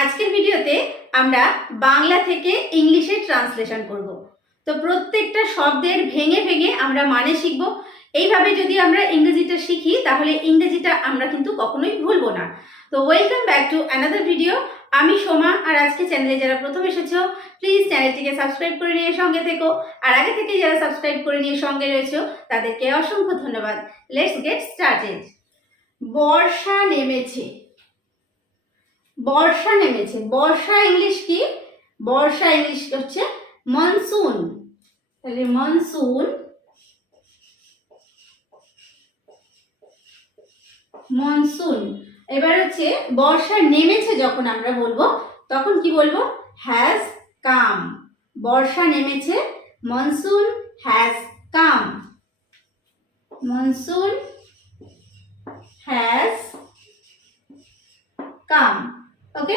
আজকের ভিডিওতে আমরা বাংলা থেকে ইংলিশে ট্রান্সলেশন করব। তো প্রত্যেকটা শব্দের ভেঙে ভেঙে আমরা মানে শিখব। এইভাবে যদি আমরা ইংরেজিটা শিখি, তাহলে ইংরেজিটা আমরা কিন্তু কখনোই ভুলবো না। তো welcome back to another video আমি সোমা, আর আজকে চ্যানেলে যারা প্রথম এসেছ প্লিজ চ্যানেলটিকে সাবস্ক্রাইব করে নিয়ে সঙ্গে থেকো। আর আগে থেকে যারা সাবস্ক্রাইব করে নিয়ে সঙ্গে রয়েছো, তাদেরকে অসংখ্য ধন্যবাদ। লেটস গেট স্টার্টেড বর্ষা নেমেছে। বর্ষা নেমেছে। বর্ষা ইংলিশ কি? বর্ষা ইংলিশ হচ্ছে? মনসুন তাহলে মনসুন মনসুন এবার হচ্ছে বর্ষা নেমেছে যখন আমরা বলব, তখন কি বলব? হ্যাজ কাম বর্ষা নেমেছে monsoon has come monsoon has come okay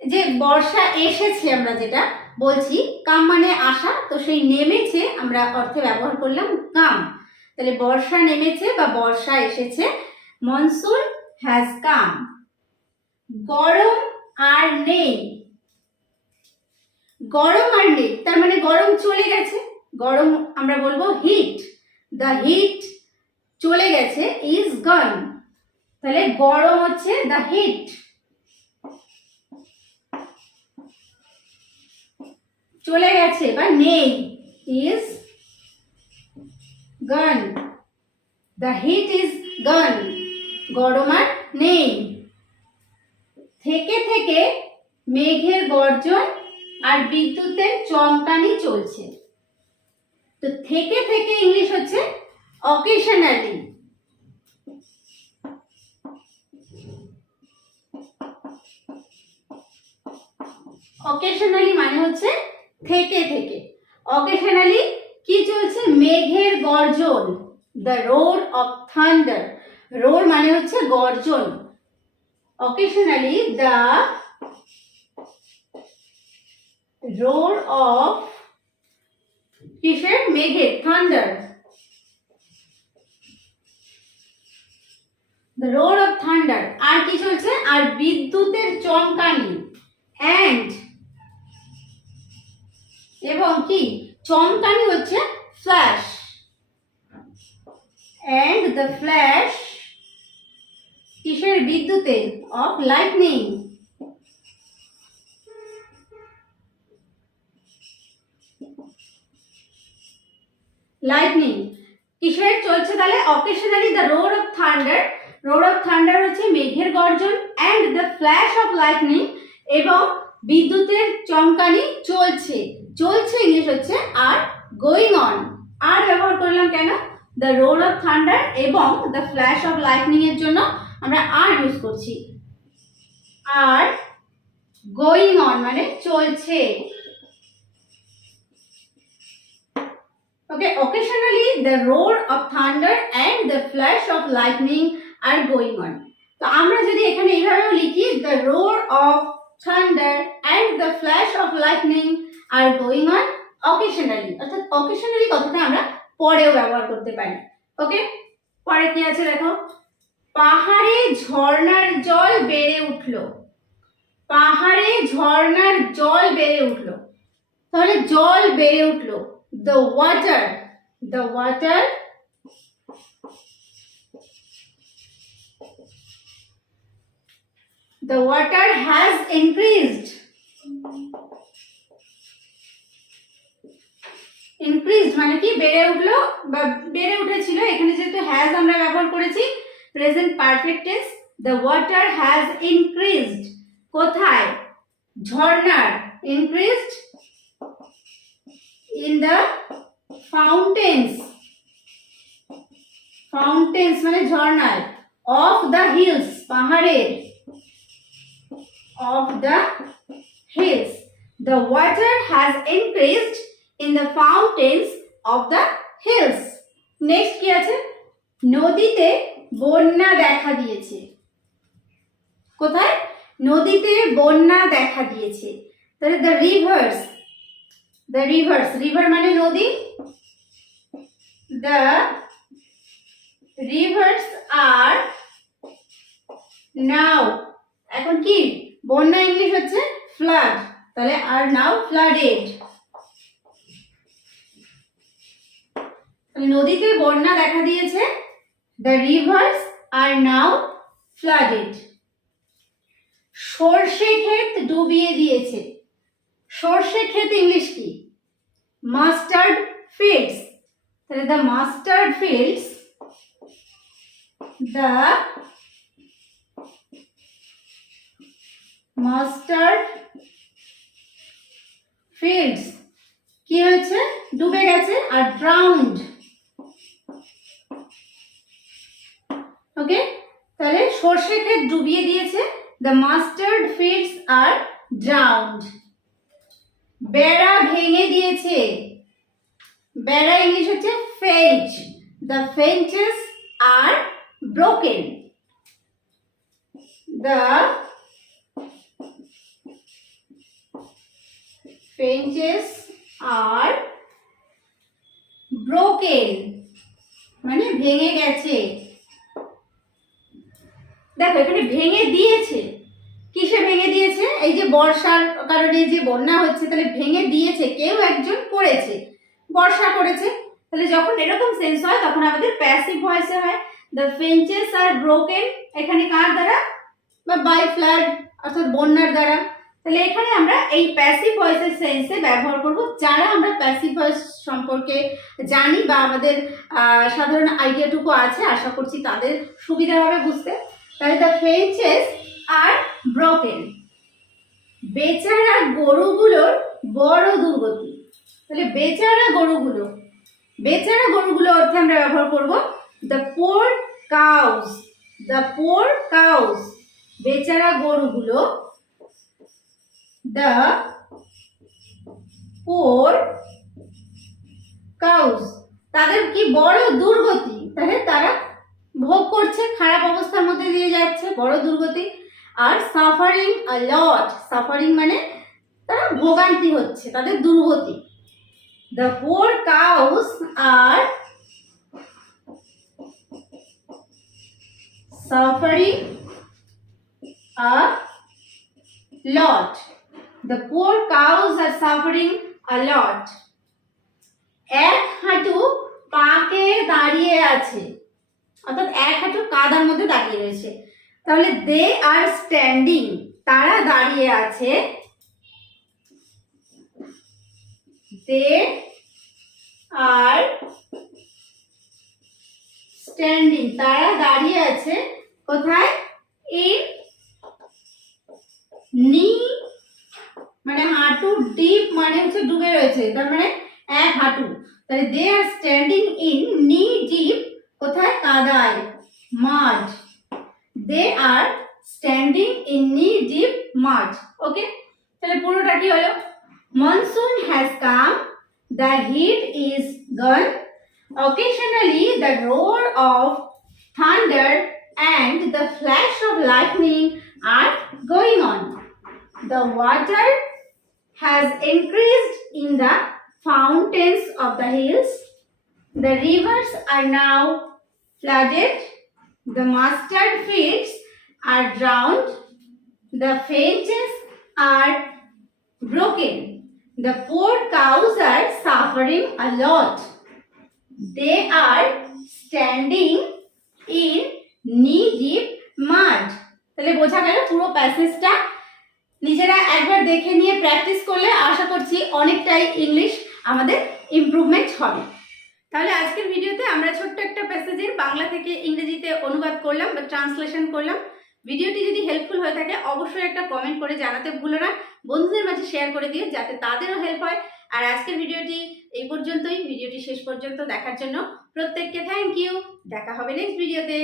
যে বর্ষা এসেছে আমরা যেটা বলছি, কাম মানে আসা, তো সেই নেমেছে আমরা অর্থে ব্যবহার করলাম কাম। তাহলে বর্ষা নেমেছে বা বর্ষা এসেছে, মনসুন হ্যাজ কাম গরম আর নেই। গরম আর নেই, তার মানে গরম চলে গেছে। গরম আমরা বলব হিট দ্য হিট চলে গেছে ইজ গন তাহলে গরম হচ্ছে দ্য হিট চলে গেছে, বা নেই। ইজ গান দ্য হিট ইজ গান গরম আর নেই। থেকে থেকে মেঘের গর্জন আর বিদ্যুতের চমকানি চলছে। তো থেকে থেকে ইংলিশ হচ্ছে অকেশনালি অকেশনালি মানে হচ্ছে থেকে থেকে। অকেশনালি কি চলছে? মেঘের গর্জন। The roar of thunder roar মানে হচ্ছে গর্জন। অকেশনালি দ্য রোড অফ কিসের? মেঘের thunder the roar of thunder আর কি চলছে? আর বিদ্যুতের চমকানি। অ্যান্ড এবং কি? চমকানি হচ্ছে ফ্ল্যাশ অ্যান্ড দ্য ফ্ল্যাশ কিসের বিদ্যুতের অফ লাইটনিং লাইটনিং কিসের চলছে তাহলে? Occasionally the roar of thunder roar of thunder হচ্ছে মেঘের গর্জন and the flash of lightning এবং বিদ্যুতের চমকানি চলছে। চলছে ইংলিশ হচ্ছে আর গোয়িং অন আর ব্যবহার করলাম কেন? দ্য রোল অফ থান্ডার এবং দ্য ফ্ল্যাশ অফ লাইটনিং এর জন্য আমরা আর ইউজ করছি। আর গোয়িং অন মানে চলছে। Okay occasionally the roll of thunder and the flash of lightning R going on তো আমরা যদি এখানে এইভাবেও লিখি the roll of thunder and the flash of lightning are going on occasionally, অর্থাৎ occasionally কথাটা আমরা পরেও ব্যবহার করতে পারি। ওকে পরে কি আছে দেখো? পাহাড়ে ঝর্ণার জল বেড়ে উঠল। পাহাড়ে ঝর্ণার জল বেড়ে উঠল। তাহলে জল বেড়ে উঠল। The water the water the water has increased. Increased মানে কি? বেড়ে উঠল বা বেড়ে উঠেছিল। এখানে যেহেতু হ্যাজ আমরা ব্যবহার করেছি present perfect tense the water has increased কোথায়? ঝর্ণার। Increased in the fountains fountains মানে ঝর্ণায়। অফ দ্য হিলস পাহাড়ের। Of the hills the water has increased in the fountains of the hills. Next কি আছে? নদীতে বন্যা দেখা দিয়েছে। কোথায়? নদীতে বন্যা দেখা দিয়েছে। তাহলে the rivers the rivers river মানে নদী। দ্য রিভার্স আর নাও এখন কি? বন্যা ইংলিশ হচ্ছে ফ্লাড তাহলে আর নাও ফ্লাডেড নদীতে বন্যা দেখা দিয়েছে। The rivers are now flooded সর্ষে ক্ষেত ডুবিয়ে দিয়েছে। সর্ষে ক্ষেত ইংলিশ কি? Mustard fields. তাহলে the mustard fields the mustard fields. কি হয়েছে? ডুবে গেছে আর ড্রাউন্ড ওকে তাহলে সর্ষে ক্ষেত ডুবিয়ে দিয়েছে। The mustard fields are drowned বেড়া ভেঙে দিয়েছে। বেড়া ইংলিশ হচ্ছে fence the fences are broken the fences are broken মানে ভেঙে গেছে। দেখো, এখানে ভেঙে দিয়েছে। কিসে ভেঙে দিয়েছে? এই যে বর্ষার কারণে যে বন্যা হচ্ছে, তাহলে ভেঙে দিয়েছে। কেউ একজন করেছে। বর্ষা করেছে। তাহলে যখন এরকম সেন্স হয়, তখন আমাদের প্যাসিভ ভয়েসে হয়। দ্য ফেঞ্চেস আর ব্রোকেন এখানে কার দ্বারা? বা বাই ফ্লাড অর্থাৎ বন্যার দ্বারা। তাহলে এখানে আমরা এই প্যাসিভ ভয়েসের সেন্সে ব্যবহার করব। যারা আমরা প্যাসিভ ভয়েস সম্পর্কে জানি বা আমাদের সাধারণ আইডিয়াটুকু আছে, আশা করছি তাদের সুবিধা হবে বুঝতে। তাহলে দ্য ফেঞ্চেস আর ব্রোকেন। বেচারা গরুগুলোর বড় দুর্গতি। তাহলে বেচারা গরুগুলো বেচারা গরুগুলো অর্থে আমরা ব্যবহার করব the poor cows the poor cows বেচারা গরুগুলো দ্য পোর কাউস তাদের কি বড় দুর্গতি তাহলে তারা ভোগ করছে খারাপ অবস্থার মধ্যে দিয়ে যাচ্ছে বড় দুর্গতি আর সাফারিং লট সাফারিং মানে তারা ভোগান্তি হচ্ছে, তাদের দুর্গতি the poor cows are suffering a lot. The poor cows are suffering a. এক হাঁটু পাকে দাঁড়িয়ে আছে, অর্থাৎ এক হাঁটু কাদার মধ্যে দাঁড়িয়ে রয়েছে তাহলে দে আর স্ট্যান্ডিং তারা দাঁড়িয়ে আছে। দে আর স্ট্যান্ডিং তারা দাঁড়িয়ে আছে কোথায়? ইন নি মানে হাঁটু ডিপ মানে হচ্ছে ডুবে রয়েছে, তার মানে এক হাঁটু। তাহলে they are standing in knee deep কোথায়? কাদায় mud they are standing in knee deep mud okay তাহলে পুরোটা কি হলো monsoon has come the heat is gone Occasionally, the roar of thunder and the flash of lightning are going on. The water has increased in the fountains of the hills. The rivers are now flooded. The mustard fields are drowned. The fences are broken. The poor cows are suffering a lot. They are standing in knee deep mud. তাহলে বোঝা গেল পুরো প্যাসেজটা নিজেরা একবার দেখে নিয়ে practice করলে আশা করছি অনেকটাই ইংলিশ আমাদের ইমপ্রুভমেন্ট হবে তাহলে আজকের ভিডিওতে আমরা ছোট্ট একটা প্যাসেজের বাংলা থেকে ইংরেজিতে অনুবাদ করলাম বা ট্রান্সলেশন করলাম। ভিডিওটি যদি হেল্পফুল হয়ে থাকে, অবশ্যই একটা কমেন্ট করে জানাতে ভুলো না। বন্ধুদের মাঝে শেয়ার করে দিও, যাতে তাদেরও হেল্প হয়। আর আজকের ভিডিওটি এই পর্যন্তই। ভিডিওটি শেষ পর্যন্ত দেখার জন্য প্রত্যেককে থ্যাংক ইউ দেখা হবে নেক্সট ভিডিওতে